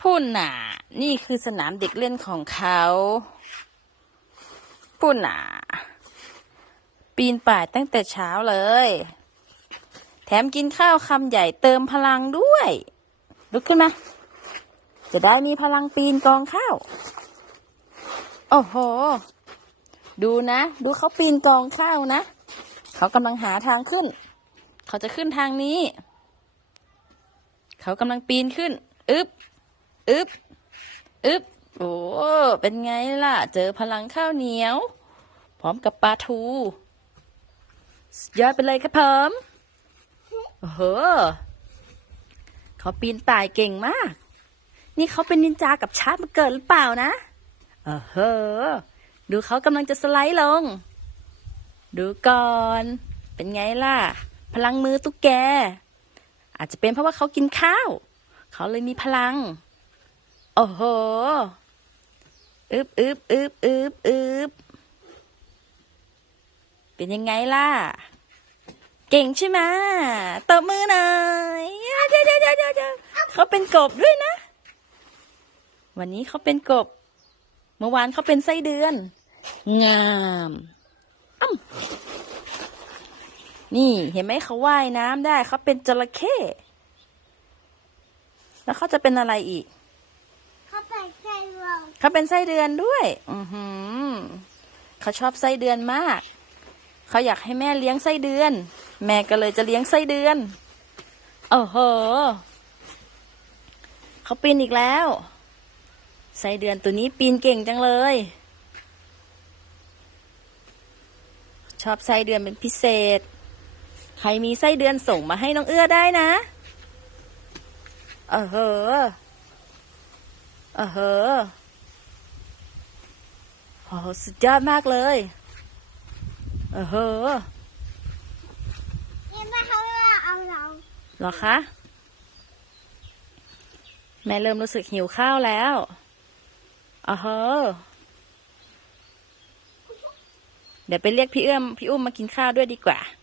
พุ่นน่ะ นี่คือสนามเด็กเล่นของเขาพุ่นน่ะ ปีนป่ายตั้งแต่เช้าเลย แถมกินข้าวคำใหญ่เติมพลังด้วยลุกขึ้นมาจะได้มีพลังปีนกองข้าว โอ้โห ดูนะ ดูเขาปีนกองข้าวนะ เขากำลังหาทางขึ้น เขาจะขึ้นทางนี้ เขากำลังปีนขึ้น อึ๊บ อึบอึบโอ้เป็นไงล่ะ เจอพลังข้าวเหนียว พร้อมกับปลาทูยอดไปเลยครับผมโอ้โหเขาปีนป่ายเก่งมาก นี่เขาเป็นนินจากับชาร์ตมาเกิดหรือเปล่านะเออเฮอดูเขากำลังจะสไลด์ลง ดูก่อน เป็นไงล่ะ พลังมือตุ๊กแก อาจจะเป็นเพราะว่าเขากินข้าว เขาเลยมีพลัง โอ้โหอึบอึบอึบอึบอึบเป็นยังไงล่ะ เก่งใช่ไหมตบมือหน่อยเดี๋ยวเดี๋ยวเดี๋ยวเดี๋ยวเขาเป็นกบด้วยนะ วันนี้เขาเป็นกบ เมื่อวานเขาเป็นไส้เดือน งามอ้ำนี่เห็นไหมเขาว่ายน้ำได้เขาเป็นจระเข้แล้วเขาจะเป็นอะไรอีก เขาเป็นไส้เดือนด้วย อือหือเขาชอบไส้เดือนมาก เขาอยากให้แม่เลี้ยงไส้เดือน แม่ก็เลยจะเลี้ยงไส้เดือนโอ้โหเขาปีนอีกแล้ว ไส้เดือนตัวนี้ปีนเก่งจังเลย ชอบไส้เดือนเป็นพิเศษ ใครมีไส้เดือนส่งมาให้น้องเอื้อได้นะเออเหอ เออเหอะโอ้โหสุดยอดมากเลย เออเหอะนี่มาเขาเอาเราเหรอคะ แม่เริ่มรู้สึกหิวข้าวแล้วอ๋อเหอะเดี๋ยวไปเรียกพี่เอื้อมพี่อุ้มมากินข้าวด้วยดีกว่าเ